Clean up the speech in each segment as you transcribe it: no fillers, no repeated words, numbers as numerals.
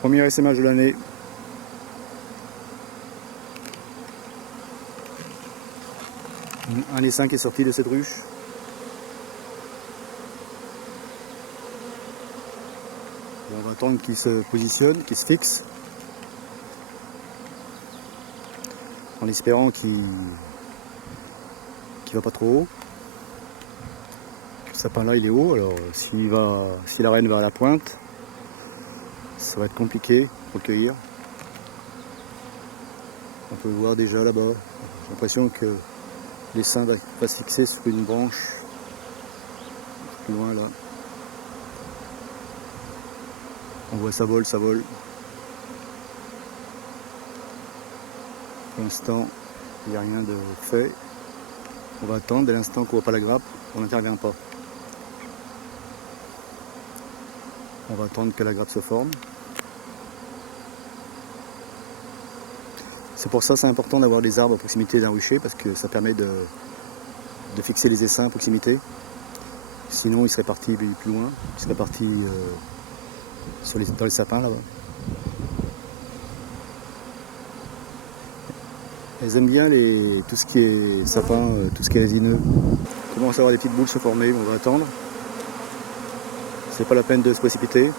Premier essaimage de l'année. Un essaim qui est sorti de cette ruche. On va attendre qu'il se positionne, qu'il se fixe. En espérant qu'il va pas trop haut. Le sapin là il est haut, alors si la reine va à la pointe, ça va être compliqué pour le cueillir. On peut le voir déjà là-bas. J'ai l'impression que l'essaim va se fixer sur une branche plus loin là. On voit ça vole, ça vole. Pour l'instant, il n'y a rien de fait. On va attendre, dès l'instant qu'on ne voit pas la grappe, on n'intervient pas. On va attendre que la grappe se forme. C'est pour ça que c'est important d'avoir des arbres à proximité d'un rucher, parce que ça permet de fixer les essaims à proximité. Sinon, il serait parti plus loin, il serait parti dans les sapins là-bas. Elles aiment bien tout ce qui est sapin, tout ce qui est résineux. On commence à avoir des petites boules se former, on va attendre. C'est pas la peine de se précipiter.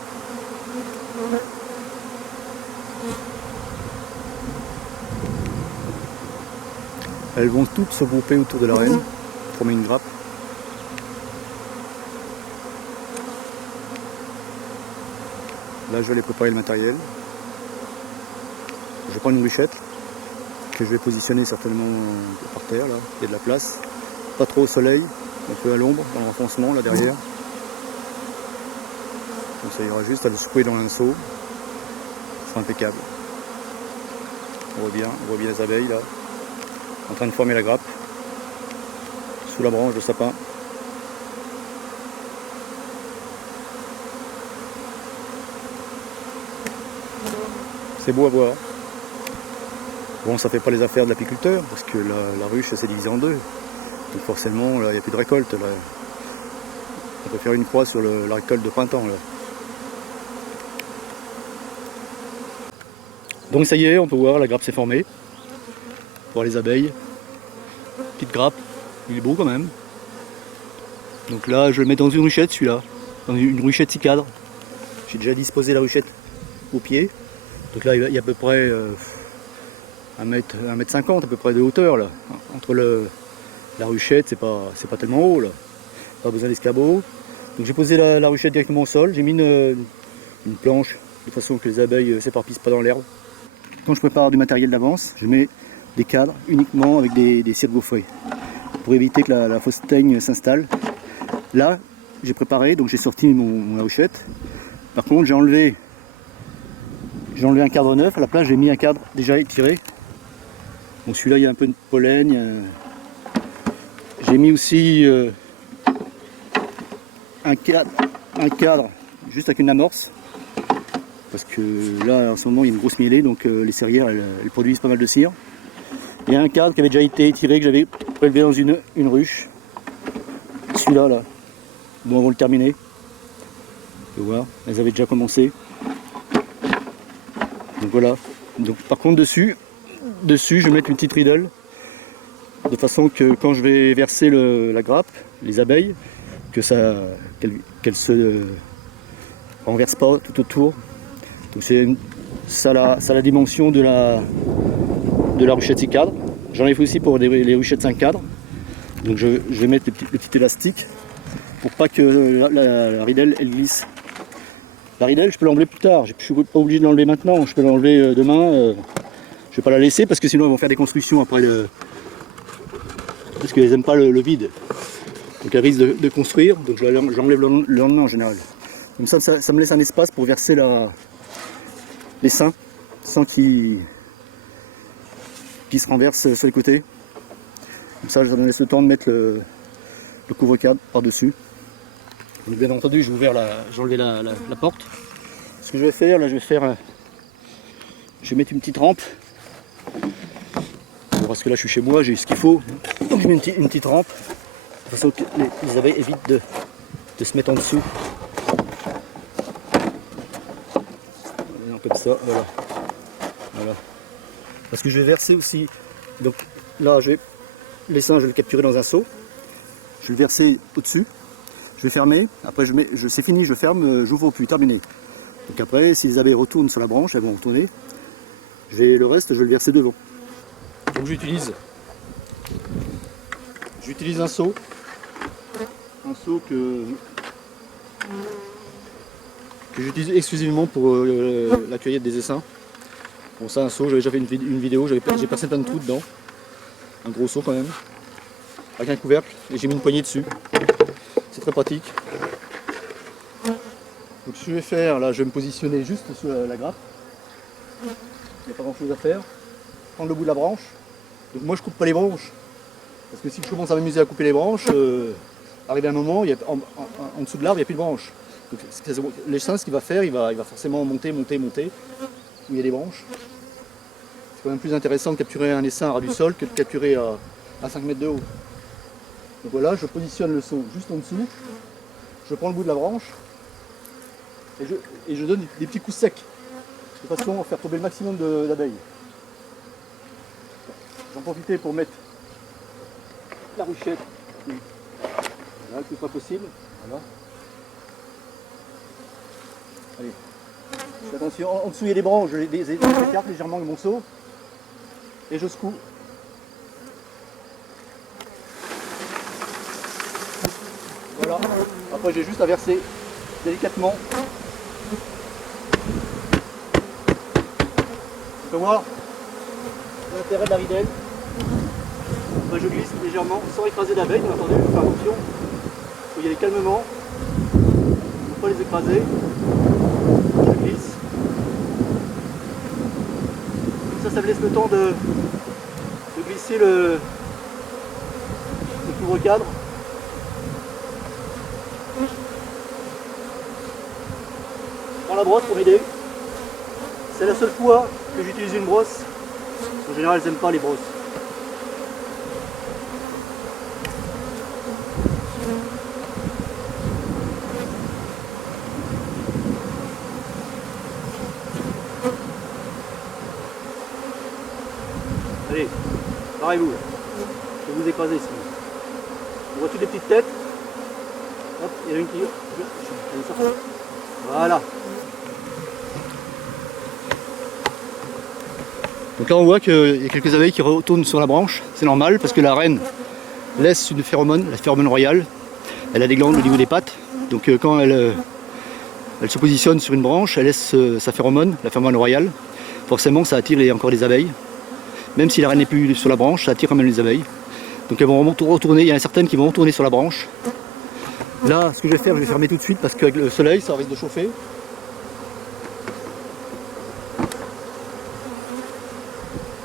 Elles vont toutes se grouper autour de la reine, former une grappe. Là, je vais aller préparer le matériel. Je vais prendre une ruchette que je vais positionner certainement par terre. Là, il y a de la place. Pas trop au soleil, un peu à l'ombre, dans le renfoncement là derrière. Donc ça ira juste à le secouer dans un seau. C'est impeccable. On voit bien les abeilles là, en train de former la grappe sous la branche de sapin. C'est beau à voir. Bon, ça fait pas les affaires de l'apiculteur parce que la ruche s'est divisée en deux. Donc forcément, là, il n'y a plus de récolte. Là. On peut faire une croix sur la récolte de printemps. Là. Donc ça y est, on peut voir, la grappe s'est formée. Voir les abeilles. Petite grappe, il est beau quand même. Donc là, je le mets dans une ruchette, celui-là. Dans une ruchette 6 cadres. J'ai déjà disposé la ruchette au pied. Donc là, il y a à peu près 1m50 à peu près de hauteur là. Entre la ruchette, c'est pas tellement haut là. Pas besoin d'escabeau. Donc j'ai posé la ruchette directement au sol. J'ai mis une planche de façon que les abeilles ne s'éparpillent pas dans l'herbe. Quand je prépare du matériel d'avance, je mets des cadres uniquement avec des cires gaufrées pour éviter que la fausse teigne s'installe. Là, j'ai préparé, donc j'ai sorti ma ruchette. Par contre, j'ai enlevé un cadre neuf. À la place, j'ai mis un cadre déjà étiré. Donc celui-là, il y a un peu de pollen. J'ai mis aussi un cadre juste avec une amorce. Parce que là, en ce moment, il y a une grosse mielée, donc les serrières, elles produisent pas mal de cire. Il y a un cadre qui avait déjà été étiré, que j'avais prélevé dans une ruche. Celui-là, là. Bon, on va le terminer. On peut voir, elles avaient déjà commencé. Donc voilà. Donc, par contre, dessus, je vais mettre une petite riddle. De façon que quand je vais verser la grappe, les abeilles, qu'elles se renversent pas tout autour. Donc ça a la dimension de la ruchette 6 cadres. J'en ai fait aussi pour les ruchettes 5 cadres. Donc je vais mettre le petit élastique pour pas que la ridelle elle glisse. La ridelle, je peux l'enlever plus tard. Je ne suis pas obligé de l'enlever maintenant. Je peux l'enlever demain. Je ne vais pas la laisser parce que sinon elles vont faire des constructions après parce qu'elles n'aiment pas le vide. Donc elles risquent de construire. Donc j'enlève le lendemain en général. Comme ça me laisse un espace pour verser l'essaim sans qu'il se renverse sur les côtés. Comme ça, me laisse le temps de mettre le couvre-cadre par-dessus. Bien entendu, j'ai enlevé la porte. Ce que je vais faire, là, je vais mettre une petite rampe. Parce que là, je suis chez moi, j'ai ce qu'il faut. Donc je mets une petite rampe, de façon que les abeilles évitent de se mettre en dessous. comme ça, voilà. Voilà. Parce que je vais verser aussi, donc là l'essaim je vais le capturer dans un seau, je vais le verser au-dessus, je vais fermer, après c'est fini, je ferme, j'ouvre au puits, terminé. Donc après, si les abeilles retournent sur la branche, elles vont retourner, le reste je vais le verser devant. Donc j'utilise un seau que j'utilise exclusivement pour la cueillette des essaims. Bon, ça, un seau, j'avais déjà fait une vidéo, j'ai percé plein de trous dedans. Un gros seau quand même, avec un couvercle, et j'ai mis une poignée dessus. C'est très pratique. Donc ce que je vais faire, là, je vais me positionner juste sur la grappe. Il n'y a pas grand chose à faire. Prendre le bout de la branche. Donc moi je coupe pas les branches. Parce que si je commence à m'amuser à couper les branches, arrivé un moment, en dessous de l'arbre, il n'y a plus de branches. Donc l'essaim, ce qu'il va faire, il va forcément monter, où il y a des branches. C'est quand même plus intéressant de capturer un essaim à ras du sol que de capturer à 5 mètres de haut. Donc voilà, je positionne le seau juste en dessous, je prends le bout de la branche et je donne des petits coups secs, de façon à faire tomber le maximum d'abeilles. J'en profite pour mettre la ruchette voilà, le plus près possible. Voilà. Allez. Attention, en dessous il y a des branches, je les écarte légèrement avec mon seau et je secoue. Voilà. Après j'ai juste à verser délicatement. Tu peux voir l'intérêt de la ridelle. Je glisse légèrement sans écraser d'abeilles, bien entendu, il faut faire attention. Il faut y aller calmement. Il ne faut pas les écraser. Je glisse. Ça me laisse le temps de glisser le couvre-cadre. Je prends la brosse pour m'aider. C'est la seule fois que j'utilise une brosse. En général, elles n'aiment pas les brosses. Allez, barrez-vous. Je vais vous écraser ici. On voit toutes les petites têtes. Hop, il y en a une qui... Voilà. Donc là on voit qu'il y a quelques abeilles qui retournent sur la branche. C'est normal parce que la reine laisse une phéromone, la phéromone royale. Elle a des glandes au niveau des pattes. Donc quand elle se positionne sur une branche, elle laisse sa phéromone, la phéromone royale. Forcément ça attire encore des abeilles. Même si la reine n'est plus sur la branche, ça attire quand même les abeilles. Donc elles vont retourner, il y en a certaines qui vont retourner sur la branche. Là, ce que je vais faire, je vais fermer tout de suite parce qu'avec le soleil, ça risque de chauffer.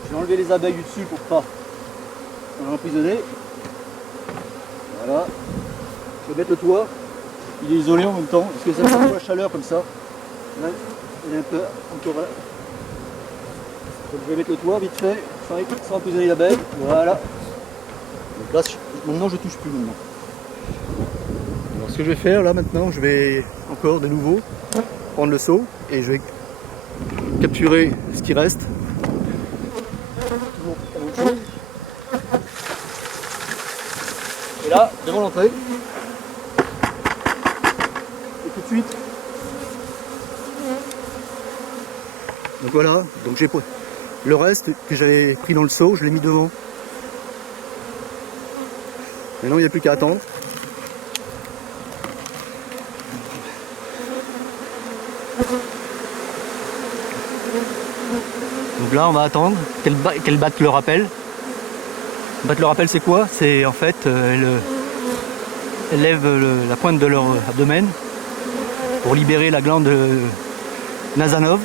Je vais enlever les abeilles du dessus pour pas en emprisonner. Voilà. Je vais mettre le toit. Il est isolé en même temps, parce que ça fait un peu la chaleur comme ça. Là, il est un peu encore là. Donc je vais mettre le toit vite fait, sans emprisonner l'abeille. Voilà. Donc là, maintenant je touche plus maintenant. Alors ce que je vais faire là maintenant, je vais encore de nouveau prendre le seau et je vais capturer ce qui reste. Toujours la même chose. Et là, devant l'entrée. Et tout de suite. Donc voilà, donc j'ai le reste que j'avais pris dans le seau, je l'ai mis devant. Maintenant il n'y a plus qu'à attendre. Donc là on va attendre qu'elle batte le rappel. Battre le rappel c'est quoi? C'est en fait elles lèvent la pointe de leur abdomen pour libérer la glande Nasanov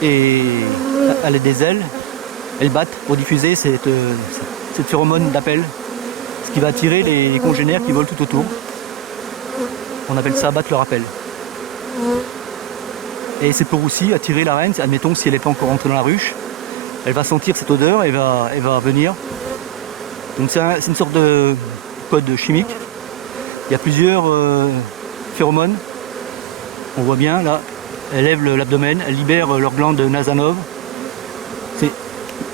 et à l'aide des ailes elles battent pour diffuser cette phéromone d'appel, ce qui va attirer les congénères qui volent tout autour. On appelle ça battre le rappel. Et c'est pour aussi attirer la reine, admettons si elle n'est pas encore rentrée dans la ruche, elle va sentir cette odeur et elle va venir. Donc c'est une sorte de code chimique. Il y a plusieurs phéromones. On voit bien là, elles lèvent l'abdomen, elles libèrent leur glande Nasanov.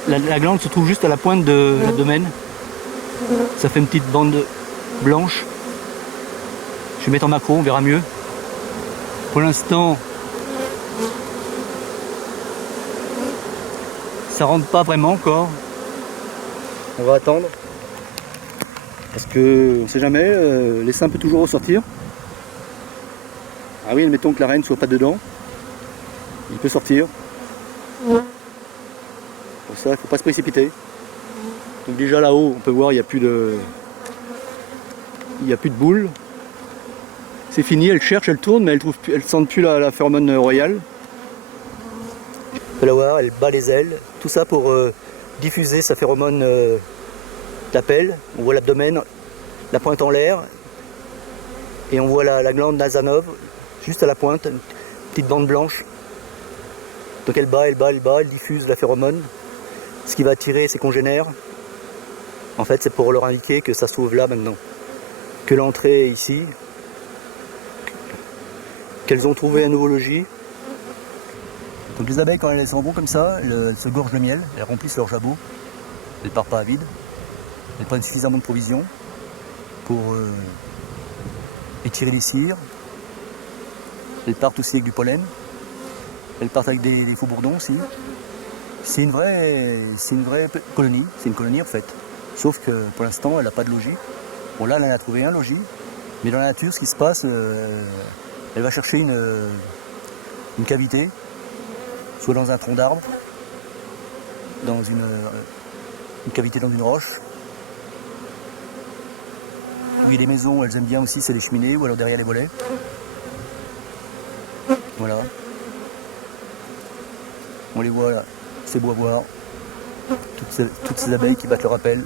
La glande se trouve juste à la pointe de l'abdomen. Ça fait une petite bande blanche. Je vais mettre en macro, on verra mieux. Pour l'instant, ça rentre pas vraiment encore. On va attendre. Parce que on sait jamais, l'essaim peut toujours ressortir. Ah oui, admettons que la reine ne soit pas dedans. Il peut sortir. Pour ça, il ne faut pas se précipiter. Donc déjà là-haut, on peut voir, il n'y a plus de boule. C'est fini, elle cherche, elle tourne, mais elle ne sent plus la phéromone royale. On peut la voir, elle bat les ailes. Tout ça pour diffuser sa phéromone d'appel. On voit l'abdomen, la pointe en l'air. Et on voit la glande Nasanov, juste à la pointe, une petite bande blanche. Donc elle bat, elle diffuse la phéromone. Ce qui va attirer ses congénères. En fait, c'est pour leur indiquer que ça se trouve là maintenant. Que l'entrée est ici. Qu'elles ont trouvé un nouveau logis. Donc les abeilles, quand elles s'en vont comme ça, elles se gorgent de miel, elles remplissent leur jabot. Elles ne partent pas à vide. Elles prennent suffisamment de provisions pour étirer les cires. Elles partent aussi avec du pollen. Elles partent avec des faux bourdons aussi. C'est une vraie colonie. C'est une colonie en fait. Sauf que pour l'instant, elle n'a pas de logis. Bon là, elle en a trouvé un logis. Mais dans la nature, ce qui se passe, elle va chercher une cavité, soit dans un tronc d'arbre, dans une cavité dans une roche. Où il y a des maisons, elles aiment bien aussi, c'est les cheminées, ou alors derrière les volets. Voilà. On les voit là, c'est beau à voir. Toutes ces abeilles qui battent leur appel.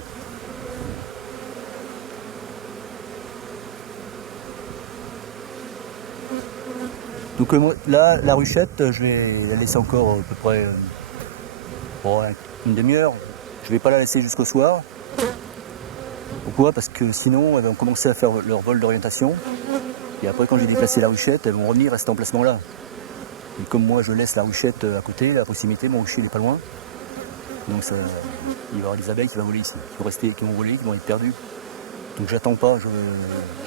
Donc là, la ruchette, je vais la laisser encore à peu près une demi-heure. Je ne vais pas la laisser jusqu'au soir. Pourquoi? Parce que sinon, elles vont commencer à faire leur vol d'orientation. Et après, quand j'ai déplacé la ruchette, elles vont revenir rester en placement là. Et comme moi, je laisse la ruchette à côté, à proximité, mon rucher n'est pas loin. Donc il va y avoir des abeilles qui vont voler ici, qui vont voler, qui vont être perdues. Donc j'attends pas,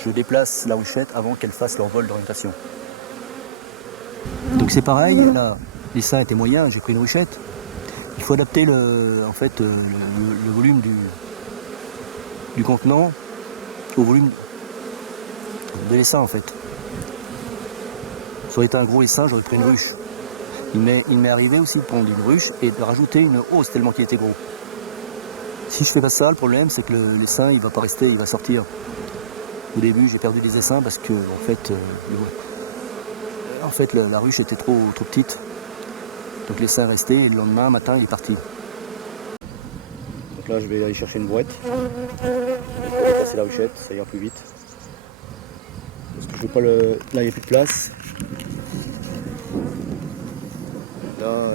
je déplace la ruchette avant qu'elles fassent leur vol d'orientation. Donc c'est pareil, là, les seins étaient moyens, j'ai pris une ruchette. Il faut adapter le volume du contenant au volume de l'essaim en fait. Ça aurait été un gros essaim, j'aurais pris une ruche. Il m'est arrivé aussi de prendre une ruche et de rajouter une hausse tellement qu'il était gros. Si je fais pas ça, le problème c'est que l'essaim il va pas rester, il va sortir. Au début j'ai perdu des essaims parce que en fait la ruche était trop petite. Donc l'essaim est resté et le lendemain matin il est parti. Donc là je vais aller chercher une brouette. Je vais passer la ruchette, ça ira plus vite. Parce que je veux pas là il n'y a plus de place. Là,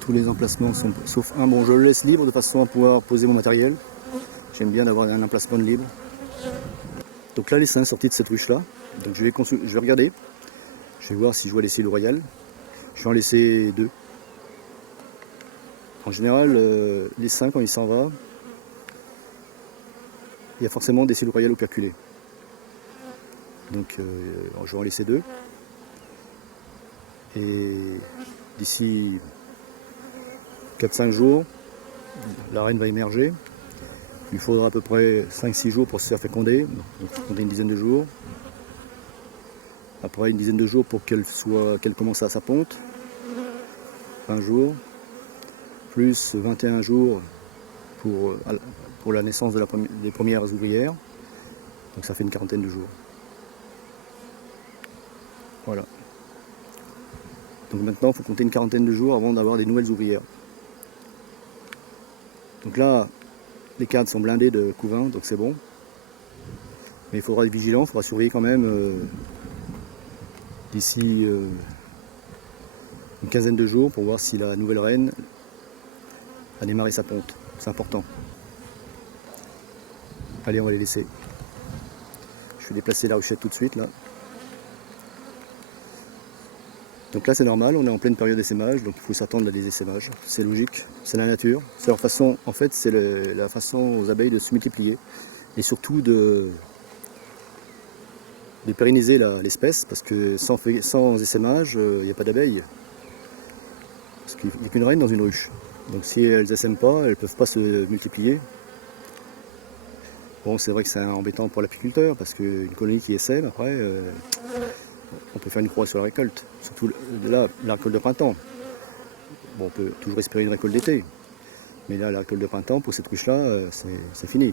tous les emplacements sont sauf un. Bon, je le laisse libre de façon à pouvoir poser mon matériel. J'aime bien avoir un emplacement de libre. Donc là, l'essaim est sorti de cette ruche-là. Donc je vais regarder. Je vais voir si je vois les cellules royales. Je vais en laisser 2. En général, l'essaim, quand il s'en va, il y a forcément des cellules royales operculées. Donc je vais en laisser 2. Et d'ici 4-5 jours, la reine va émerger. Il lui faudra à peu près 5-6 jours pour se faire féconder, donc féconder une dizaine de jours. Après une dizaine de jours pour qu'elle commence à sa ponte, 20 jours, plus 21 jours pour la naissance des premières ouvrières. Donc ça fait une quarantaine de jours. Voilà. Donc maintenant, il faut compter une quarantaine de jours avant d'avoir des nouvelles ouvrières. Donc là, les cadres sont blindés de couvains, donc c'est bon. Mais il faudra être vigilant, il faudra surveiller quand même d'ici une quinzaine de jours pour voir si la nouvelle reine a démarré sa ponte. C'est important. Allez, on va les laisser. Je vais déplacer la ruchette tout de suite là. Donc là c'est normal, on est en pleine période d'essaimage, donc il faut s'attendre à des essaimages. C'est logique, c'est la nature. C'est leur façon, en fait c'est la façon aux abeilles de se multiplier et surtout de pérenniser l'espèce, parce que sans essaimage, il n'y a pas d'abeilles. Parce qu'il n'y a qu'une reine dans une ruche. Donc si elles n'essaiment pas, elles ne peuvent pas se multiplier. Bon, c'est vrai que c'est embêtant pour l'apiculteur, parce qu'une colonie qui essaime, après, on peut faire une croix sur la récolte. Surtout là, la récolte de printemps. Bon, on peut toujours espérer une récolte d'été. Mais là, la récolte de printemps, pour cette ruche-là, c'est fini.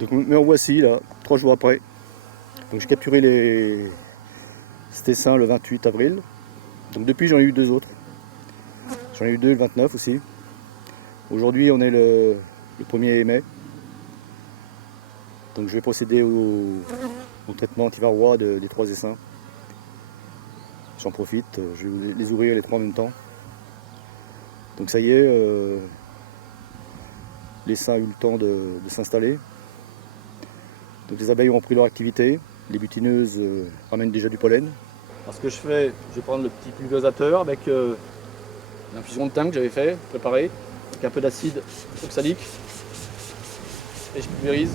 Donc me revoici là, 3 jours après. Donc j'ai capturé les stessins le 28 avril. Donc depuis j'en ai eu 2 autres. J'en ai eu 2 le 29 aussi. Aujourd'hui on est le 1er mai. Donc je vais procéder au traitement anti-varroa des 3 essaims. J'en profite, je vais les ouvrir les 3 en même temps. Donc ça y est, l'essaim a eu le temps de s'installer. Donc les abeilles ont repris leur activité, les butineuses ramènent déjà du pollen. Alors ce que je fais, je vais prendre le petit pulvérisateur avec l'infusion de thym que j'avais fait, préparé, avec un peu d'acide oxalique. Et je pulvérise.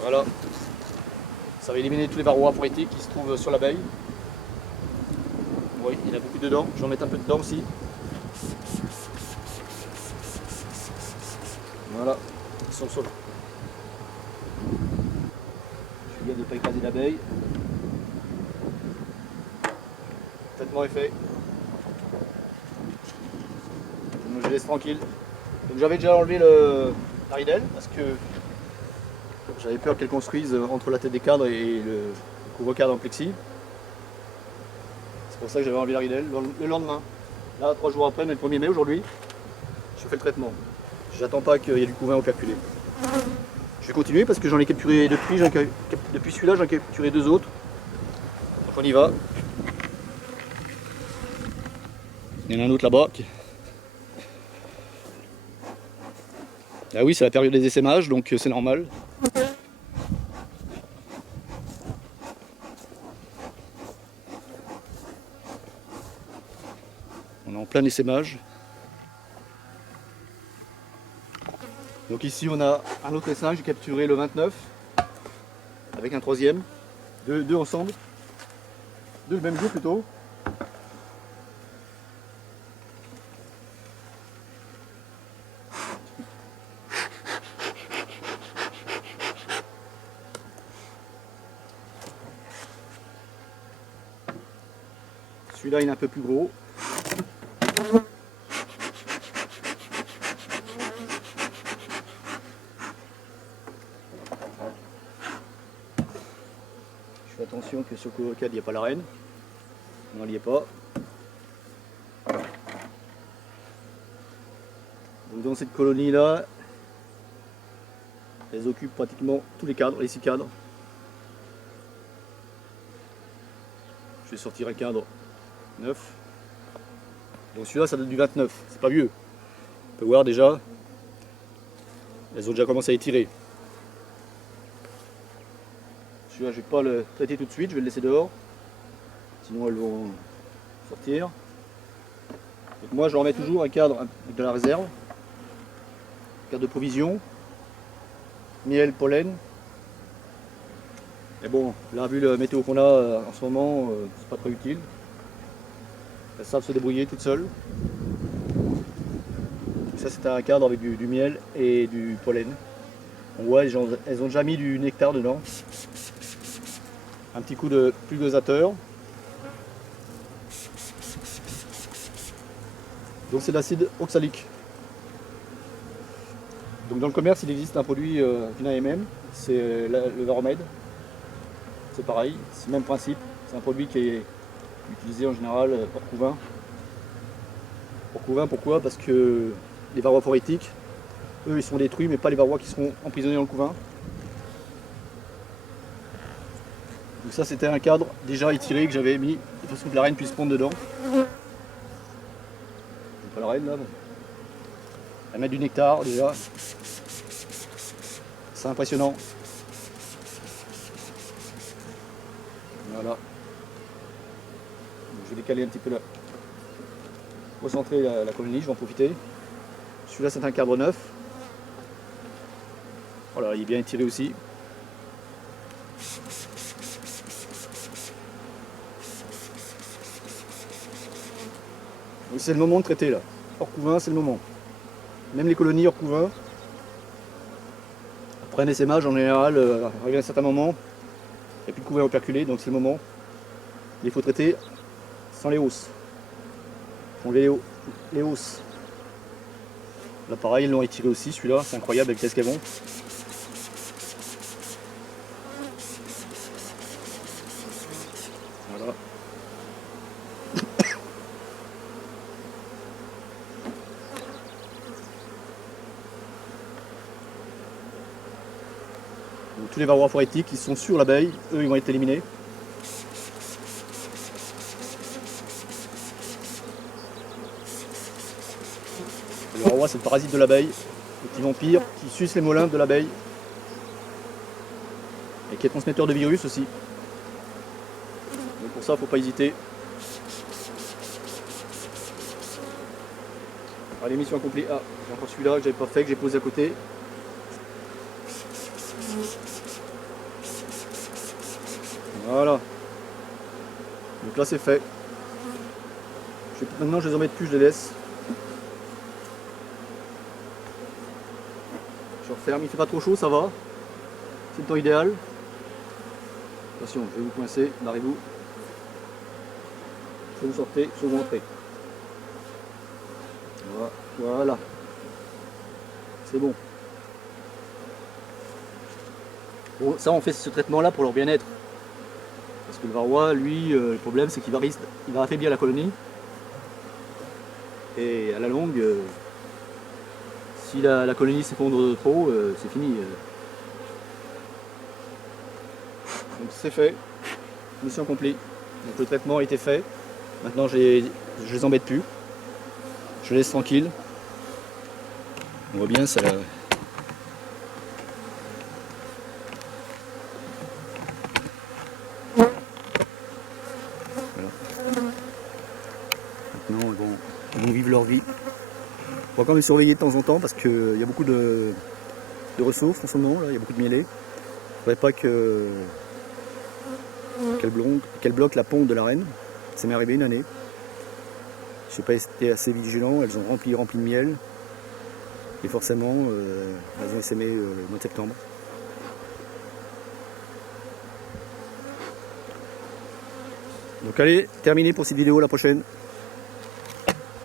Voilà. Ça va éliminer tous les varroas poétiques qui se trouvent sur l'abeille. Oui, il y en a beaucoup dedans, j'en mets un peu dedans aussi. Voilà, sur le sol. Je fais gaffe de ne pas écraser l'abeille. Le traitement est fait. Donc je laisse tranquille. Donc j'avais déjà enlevé la ridelle parce que j'avais peur qu'elle construise entre la tête des cadres et le couvre-cadre en plexi. C'est pour ça que j'avais enlevé la ridelle le lendemain. Là, 3 jours après, mais le 1er mai aujourd'hui, je fais le traitement. J'attends pas qu'il y ait du couvain operculé. Je vais continuer parce que j'en ai capturé depuis celui-là, j'en ai capturé 2 autres. Donc on y va. Il y en a un autre là-bas. Ah oui, c'est la période des essaimages, donc c'est normal. On est en plein essaimage. Donc ici on a un autre essaim que j'ai capturé le 29 avec un 3e, deux ensemble, 2 le même jour plutôt. Celui-là il est un peu plus gros. Je fais attention que sur le couvre-cadre il n'y a pas la reine. Non, il n'y est pas. Donc dans cette colonie là, elles occupent pratiquement tous les cadres, les 6 cadres. Je vais sortir un cadre 9. Donc celui-là ça date du 29, c'est pas vieux. On peut voir déjà, elles ont déjà commencé à étirer. Celui-là je ne vais pas le traiter tout de suite, je vais le laisser dehors. Sinon elles vont sortir. Donc moi je remets toujours un cadre avec de la réserve. Cadre de provision. Miel, pollen. Mais bon, là vu le météo qu'on a en ce moment, c'est pas très utile. Elles savent se débrouiller toutes seules. ça c'était un cadre avec du miel et du pollen. On voit elles ont déjà mis du nectar dedans. Un petit coup de pulvérisateur. Donc c'est de l'acide oxalique. Donc dans le commerce il existe un produit Vina MM, c'est le Varromed. C'est pareil, c'est le même principe. C'est un produit qui est utilisé en général hors couvain. Hors couvain pourquoi? Parce que les varrois phorétiques, eux ils sont détruits mais pas les varrois qui seront emprisonnés dans le couvain. Donc ça c'était un cadre déjà étiré que j'avais mis de façon que la reine puisse pondre dedans. Pas la reine là, bon. Elle met du nectar déjà. C'est impressionnant. Voilà. Donc, je vais décaler un petit peu là. Recentrer la colonie, je vais en profiter. Celui-là c'est un cadre neuf. Voilà, il est bien étiré aussi. Donc c'est le moment de traiter là. Hors couvain, c'est le moment. Même les colonies hors couvain, après un essaimage en général, arrivé à un certain moment, il n'y a plus de couvain operculé, donc c'est le moment. Il faut traiter sans les hausses. Enlever les hausses. Là pareil, ils l'ont étiré aussi celui-là, c'est incroyable avec l'escavon. Voilà. Donc, tous les varrois phorétiques qui sont sur l'abeille, eux ils vont être éliminés. Le varroa c'est le parasite de l'abeille, le petit vampire qui suce les molins de l'abeille et qui est transmetteur de virus aussi. Donc pour ça il ne faut pas hésiter. Allez, mission accomplie. Ah, j'ai encore celui-là que j'avais pas fait, que j'ai posé à côté. Voilà. Donc là c'est fait. Maintenant je les embête plus, je les laisse. Je referme, il fait pas trop chaud, ça va. C'est le temps idéal. Attention, je vais vous coincer, barrez-vous. Soit vous sortez, soit vous rentrez. Voilà. C'est bon. Bon, ça on fait ce traitement là pour leur bien-être. Parce que le varroa, lui, le problème c'est qu'il va affaiblir la colonie. Et à la longue, si la colonie s'effondre trop, c'est fini. Donc c'est fait, mission accomplie. Donc le traitement a été fait. Maintenant je les embête plus. Je les laisse tranquilles. On voit bien ça. Voilà. Maintenant ils vont vivre leur vie. On va quand même les surveiller de temps en temps parce qu'il y a beaucoup de ressources en ce moment, là. Il y a beaucoup de mielés. Il ne faudrait pas qu'elle bloque la ponte de la reine. Ça m'est arrivé une année. Je n'ai pas été assez vigilant, elles ont rempli de miel. Et forcément, elles ont essaimé le mois de septembre. Donc allez, terminé pour cette vidéo, la prochaine.